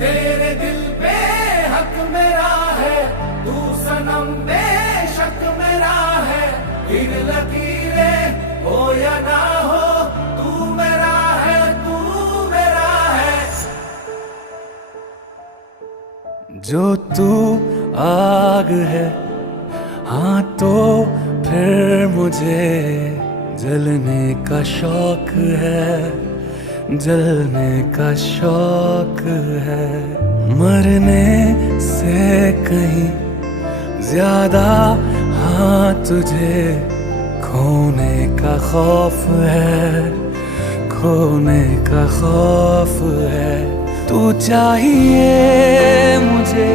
तेरे दिल पे हक मेरा है, तू सनम बेशक मेरा है। फिर लकीरें हो या ना हो, तू मेरा है, तू मेरा है। जो तू आग है, हाँ तो फिर मुझे जलने का शौक है, जलने का शौक है। मरने से कहीं ज्यादा हाँ तुझे खोने का खौफ है, खोने का खौफ है। तू चाहिए मुझे